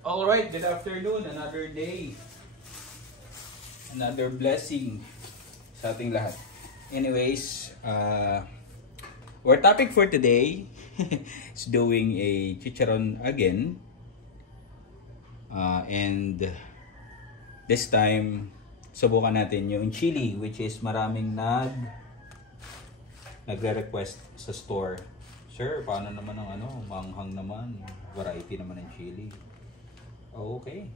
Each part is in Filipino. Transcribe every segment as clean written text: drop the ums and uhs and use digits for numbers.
Alright, good afternoon. Another day. Another blessing sa ating lahat. Anyways, our topic for today is doing a chicharon again. And this time, subukan natin yung chili, which is maraming nagre-request sa store. Sir, paano naman ang manghang naman, variety naman ng chili. Okay,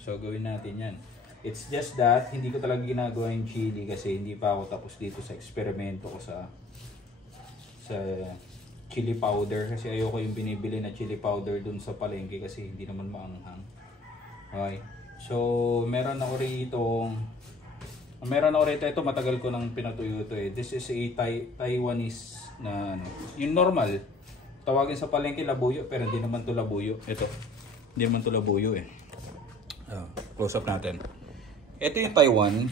so gawin natin yan. It's just that hindi ko talaga ginagawa yung chili kasi hindi pa ako tapos dito sa eksperimento ko sa chili powder, kasi ayoko yung binibili na chili powder dun sa palengke kasi hindi naman maanghang. Okay, so meron ako rito, ito matagal ko nang pinatuyo ito eh. This is a Taiwanese na yung normal tawagin sa palengke labuyo, pero hindi naman to labuyo. Ito hindi naman to labuyo eh. Close up natin. Ito yung Taiwan.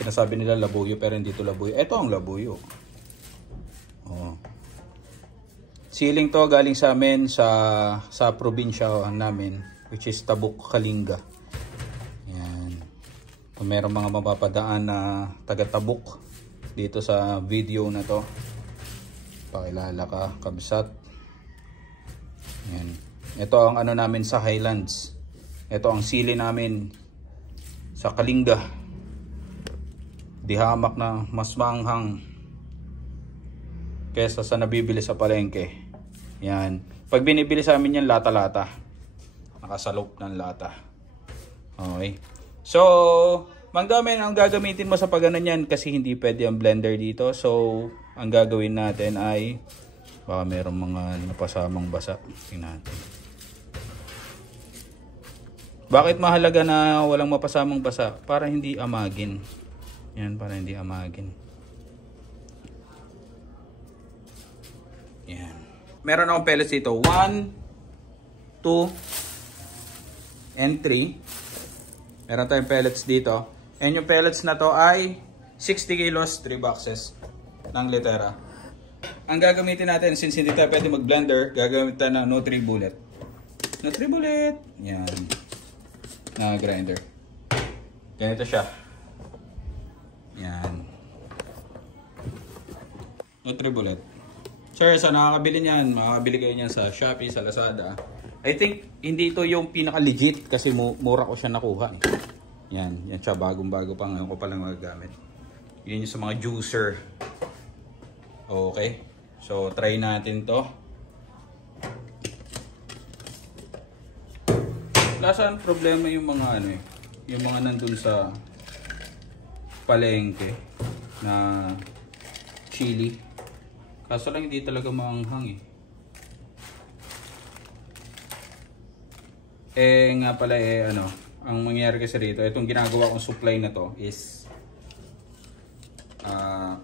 Sinasabi nila labuyo pero hindi to labuyo. Ito ang labuyo. Siling to galing sa amin sa probinsya namin, which is Tabuk, Kalinga. Yan. Kung meron mga mapapadaan na taga Tabuk dito sa video na to, pakilala ka, kabsat. Yan. Ito ang namin sa Highlands. Ito ang sili namin sa Kalinga. Dihamak na mas maanghang kesa sa nabibili sa palengke. Yan. Pag binibili sa amin yan, lata-lata. Nakasalop ng lata. Okay. So, ang gagamitin mo sa pagganan yan kasi hindi pwede ang blender dito. So, ang gagawin natin ay baka mayroong mga napasamang basa. Tingnan natin. Bakit mahalaga na walang mapasamang basa? Para hindi amagin. Yan, para hindi amagin. Yan. Meron akong pellets dito. 1, 2, and 3. Meron tayong pellets dito. And yung pellets na to ay 60 kilos, 3 boxes ng litera. Ang gagamitin natin, since hindi tayo pwede mag-blender, gagamitin tayo ng Nutri-Bullet. Nutri-Bullet. Yan. Na grinder. Ganito siya. Yan. Nutri-Bullet. Sir, sa nakakabili niyan, makakabili kayo niyan sa Shopee, sa Lazada. I think hindi ito yung pinaka-legit kasi mura ko siya nakuha. Yan siya, bagong-bago pa, ngayon ko pa lang magagamit. Yun yung sa mga juicer. Okay. So, try natin to. Saan problema yung mga yung mga nandun sa palengke na chili. Kaso lang hindi talaga maanghang nga pala ang mangyayari kasi rito, itong ginagawa kong supply na to is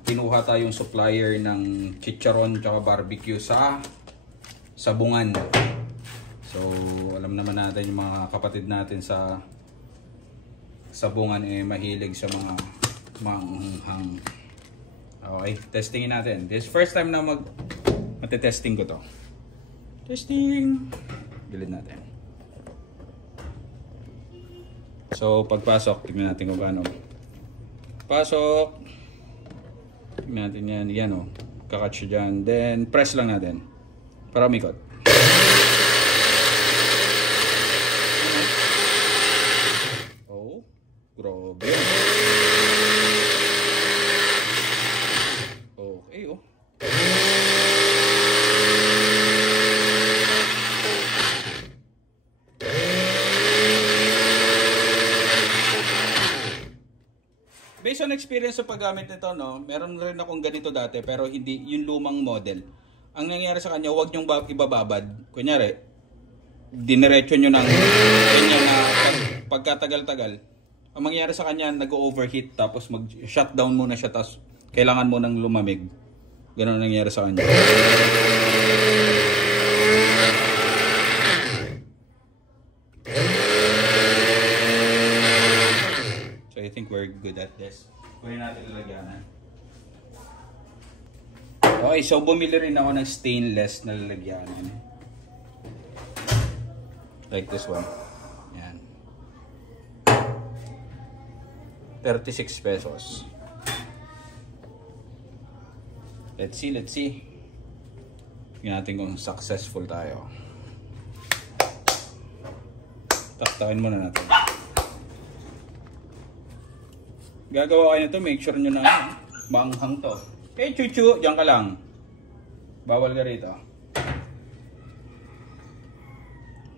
kinuha tayong supplier ng chicharon tsaka barbecue sa Sabungan. So, alam naman natin yung mga kapatid natin sa Sabungan mahilig sa mga maanghang. Okay, testingin natin. This first time na matetesting ko to. Testing. Gilid natin. So, pagpasok, tignan natin kung paano. Pasok. Tignan natin yan. Yan kakatch dyan. Then, press lang natin. Para umikot. Grabe. Okay, Based on experience sa paggamit nito, meron rin akong ganito dati pero hindi yung lumang model. Ang nangyayari sa kanya, huwag niyong ibababad. Kunyari, diniretso nyo ng ganyan na pagkatagal-tagal. Ang mangyayari sa kanya, nag-overheat tapos mag-shutdown muna siya tapos kailangan mo nang lumamig. Ganun ang nangyayari sa kanya. So I think we're good at this. Pwede natin lalagyanan. Okay, so bumili rin ako ng stainless na lalagyanan. Like this one. Yan. 36 pesos. Let's see, let's see. Tingnan natin kung successful tayo. Taktakin muna natin. Gagawa kayo nito, make sure nyo na manghang to. Eh, chuchu, diyan ka lang. Bawal ka rito.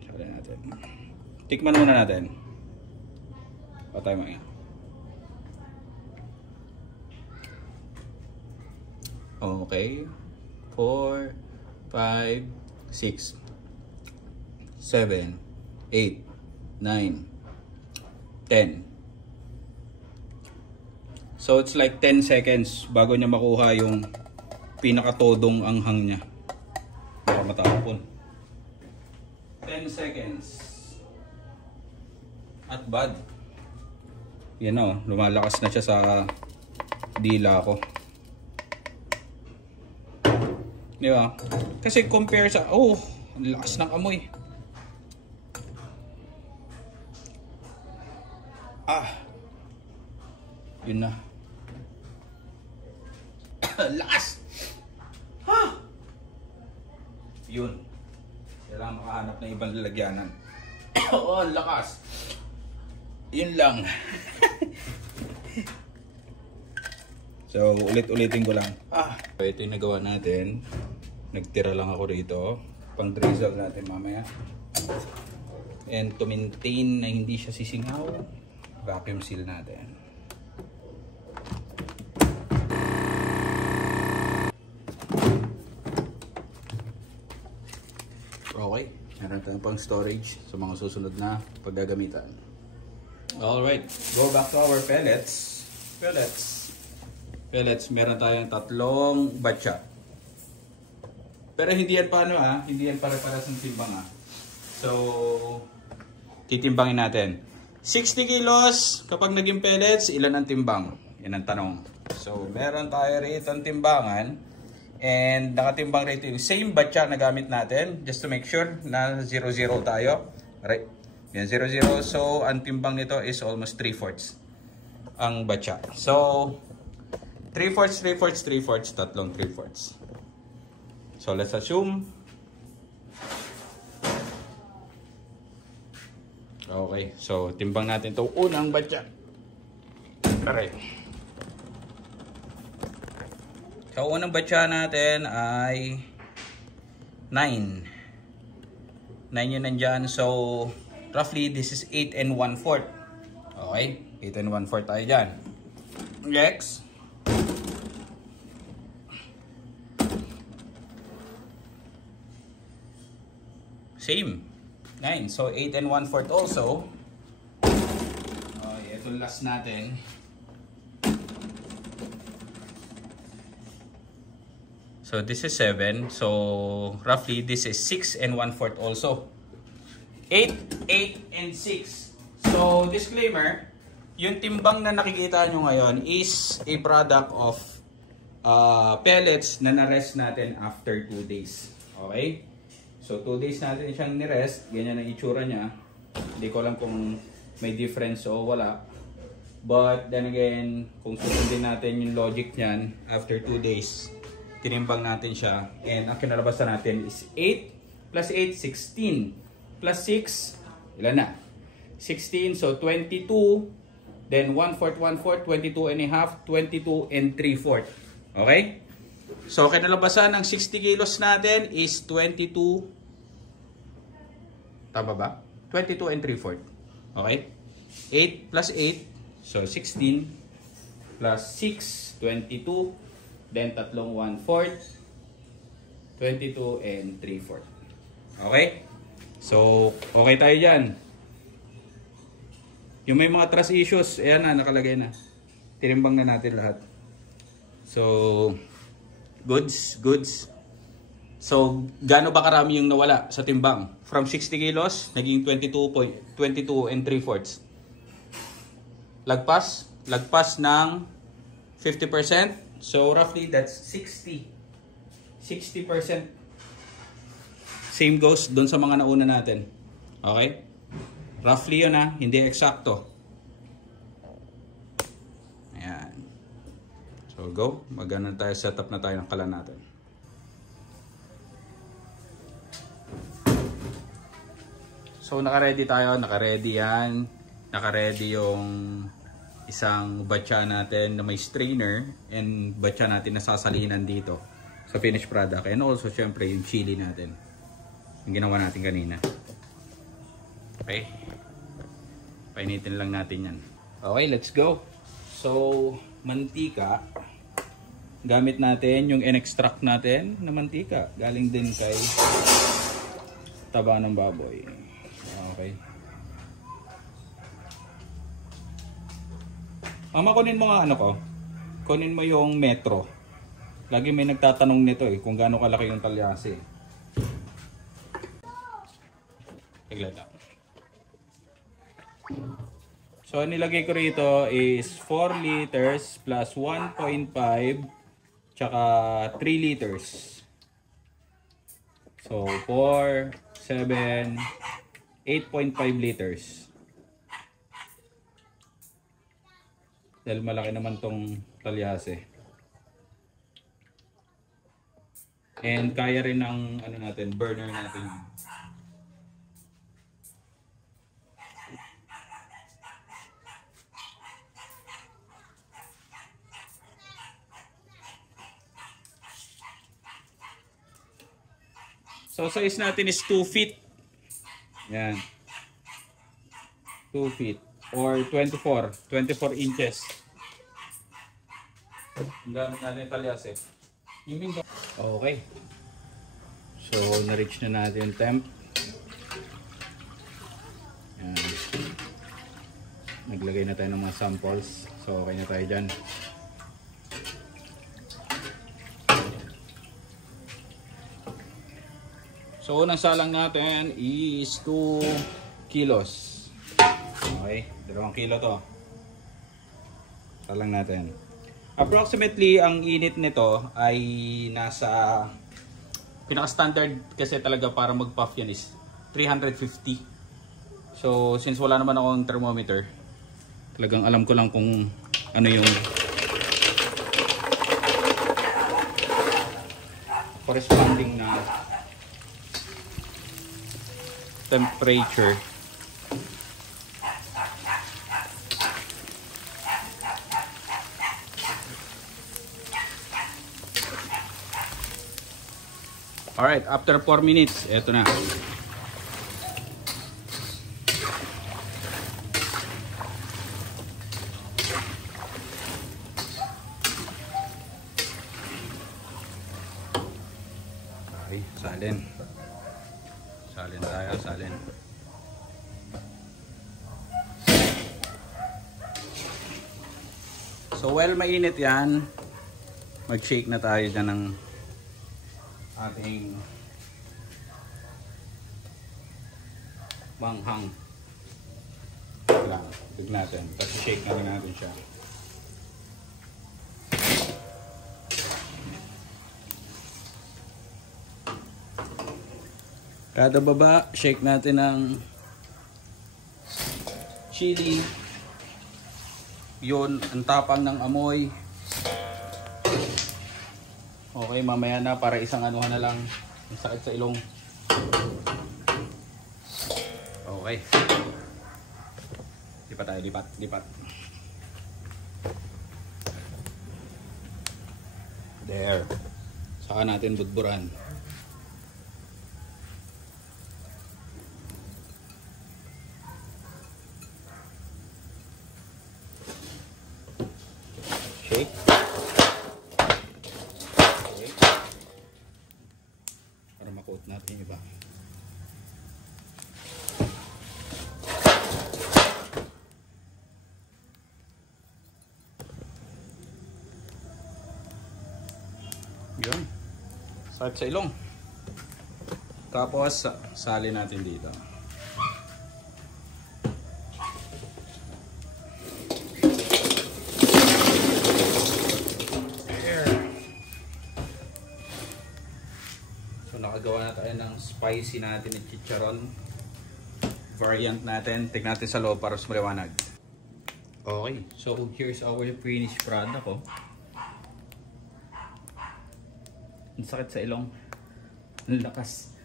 Sabi natin. Tikman muna natin. Patay mo yan. Okay. 4, 5, 6, 7, 8, 9, 10. So it's like 10 seconds bago niya makuha yung pinakatodong anghang niya. Baka matapon. 10 seconds. At bad. Yan o, lumalakas na siya sa dila ko. Di ba? Kasi compare sa, oh, ang lakas ng amoy. Ah. Yun na. Lakas! Ha! Yun. Kailangan makahanap ng ibang lalagyanan. Oh, lakas. Yun lang. So, ulit-ulitin ko lang. So, ito yung nagawa natin. Nagtira lang ako rito. Pang drizzle natin mamaya. And to maintain na hindi siya sisingaw, vacuum seal natin. Okay. Meron tayong pang storage sa mga susunod na paggagamitan. Alright. Go back to our pellets. Pellets, meron tayong 3 batcha. Pero hindi yan paano hindi yan pare-paras ng timbang So, titimbangin natin. 60 kilos, kapag naging pellets, ilan ang timbang? Yan ang tanong. So, meron tayo rito ang timbangan. And nakatimbang rito yung same batcha na gamit natin. Just to make sure na 0-0 tayo. Right. Yan, 0-0. So, ang timbang nito is almost 3/4 ang batcha. So, 3/4, 3/4, 3/4, tatlong 3/4. So, let's assume. Okay. So, timbang natin itong unang batcha. Alright. So, unang batcha natin ay 9. 9 yun nandyan. So, roughly, this is 8 1/4. Okay? 8 1/4 tayo dyan. Next. Same. 9. So, 8 1/4 also. Okay, ito last natin. So, this is 7. So, roughly, this is 6 1/4 also. 8, 8, and 6. So, disclaimer, yung timbang na nakikita nyo ngayon is a product of pellets na na-rest natin after 2 days. Okay? So, 2 days natin siyang ni-rest. Ganyan ang itsura niya. Hindi ko alam kung may difference o wala. But, then again, kung susundin natin yung logic niyan, after 2 days, tinimbang natin siya. And ang kinalabasan natin is 8 plus 8, 16. Plus 6, ilan na? 16, so 22. Then 1/4, 1/4, 22 and a half, 22 and 3/4. Okay? So, kinalabasan ng 60 kilos natin is 22. Tama ba? 22 and 3/4. Okay? 8 plus 8. So, 16 plus 6, 22. Then, tatlong 1/4. 22 and 3/4. Okay? So, okay tayo dyan. Yung may mga trust issues, ayan na, nakalagay na. Tinimbang na natin lahat. So, goods. So, gaano ba karami yung nawala sa timbang? From 60 kilos, naging 22 and 3/4. Lagpas ng 50%. So, roughly, that's 60%. Same goes doon sa mga nauna natin. Okay? Roughly yun ha, hindi eksakto. Ayan. So go, mag-ano tayo, setup na tayo ng kalan natin. So naka-ready tayo, naka-ready yan. Naka-ready yung isang batya natin na may strainer and batya natin na sasalinan dito sa finished product. And also syempre yung chili natin. Yung ginawa natin kanina. Okay. Painitin lang natin yan. Okay, let's go. So, mantika. Gamit natin yung in-extract natin na mantika. Galing din kay taba ng baboy. Okay. Mama, kunin mo nga ano ko. Kunin mo yung metro. Lagi may nagtatanong nito kung gaano kalaki yung talyase. Tignan lang. So, nilagay ko rito is 4 liters plus 1.5 tsaka 3 liters. So, 4, 7, 8.5 liters. Dahil malaki naman tong talyase. And kaya rin ng ano natin, burner natin. So size natin is 2 feet. Yan. 2 feet or 24 inches. Ang gamit natin talyase. Okay. So na-reach na natin yung temp. Yan. Naglagay na tayo ng mga samples. So okay na tayo dyan. So unang salang natin is 2 kilos. Okay, 2 kilo to. Salang natin. Approximately ang init nito ay nasa pinaka-standard kasi talaga para mag-puff yan is 350. So since wala naman akong thermometer, talagang alam ko lang kung ano yung corresponding na temperature. Alright, after 4 minutes, eto na. Okay, salin. Salin tayo, salin. So while mainit yan, mag-shake na tayo dyan ng ating manghang. Lang, tignan natin. Tapos shake na rin natin siya. Kada baba, shake natin ng chili. Yun, ang tapang ng amoy. Okay, mamaya na para isang anuhan na lang. Ang sakit sa ilong. Okay. Lipat tayo, lipat, lipat. There. Saka natin budburan. Shake. Para makoat natin yung iba. Yun. Sakit sa ilong. Tapos salin natin dito. Nakagawa na tayo ng spicy natin at chicharon. variant natin. Tignan natin sa loob para mas maliwanag. Okay, so here's our finished product. Oh. Ang sakit sa ilong. Ang lakas.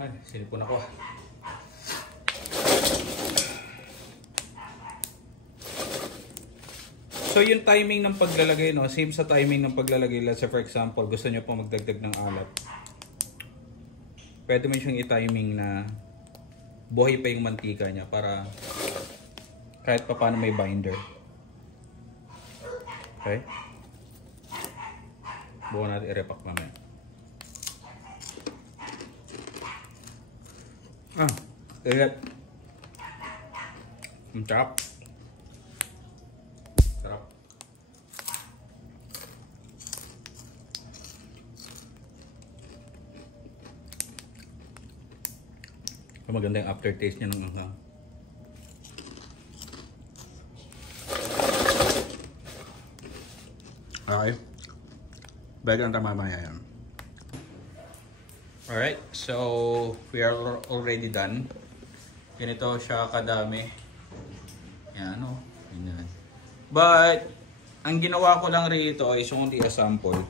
Ay, sinipon ako. So yung timing ng paglalagay, no, same sa timing ng paglalagay. Let's say for example, gusto nyo po magdagdag ng alat. Pwede mo siyang i-timing na buhay pa yung mantika niya para kahit pa paano may binder. Okay? Buo natin i-repack mamaya. Lihat. Sarap. Sarap. Maganda yung aftertaste niya ng anghang. Okay. Balik lang tayo mamaya yan. Alright, so we are already done. Ganito siya kadami. Yan, no? Ganyan. But, ang ginawa ko lang rito is only a sample.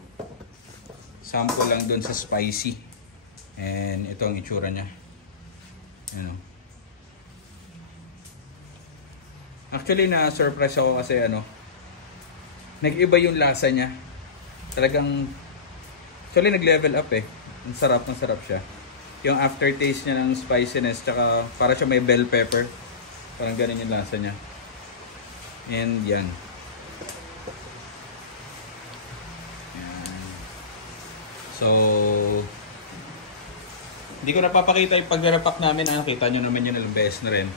Sample lang dun sa spicy. And ito ang itsura niya. Yan, no? Actually, na-surprise ako kasi nag-iba yung lasa niya. Talagang, actually nag-level up eh. Ang sarap siya. Yung aftertaste niya ng spiciness, tsaka para siya may bell pepper. Parang ganun yung lasa niya. And yan. So, hindi ko napapakita yung pag-repack namin. Nakita nyo naman yun, LBS na rin.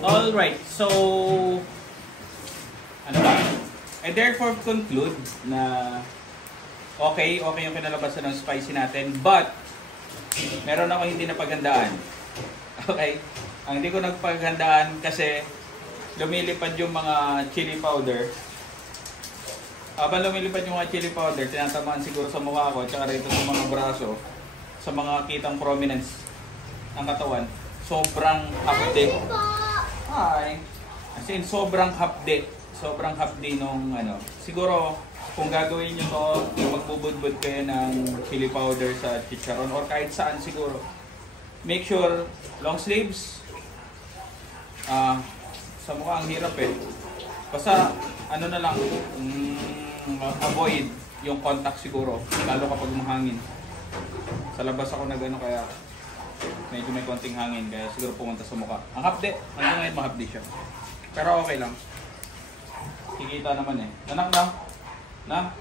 Alright, so ano ba? I therefore conclude na okay yung kinalabasan ng spicy natin, but meron ako hindi napaghandaan. Okay? Ang hindi ko nagpaghandaan kasi lumilipad yung mga chili powder. Habang lumilipad yung mga chili powder, tinatamaan siguro sa mukha ko, tsaka rito sa mga braso, sa mga kitang prominence ng katawan. Sobrang hapde. Hi! As in, sobrang hapde. Sobrang hapde nung siguro kung gagawin nyo to, magbubudbud kayo ng chili powder sa chicharon or kahit saan siguro. Make sure, long sleeves. Sa mukha ang hirap eh. Basta, na lang, avoid yung contact siguro. Lalo kapag mahangin. Sa labas ako kaya medyo may konting hangin. Kaya siguro pumunta sa mukha. Ang hapde. Hanggang ngayon mahapde siya. Pero okay lang. Kikita naman eh. Anak na?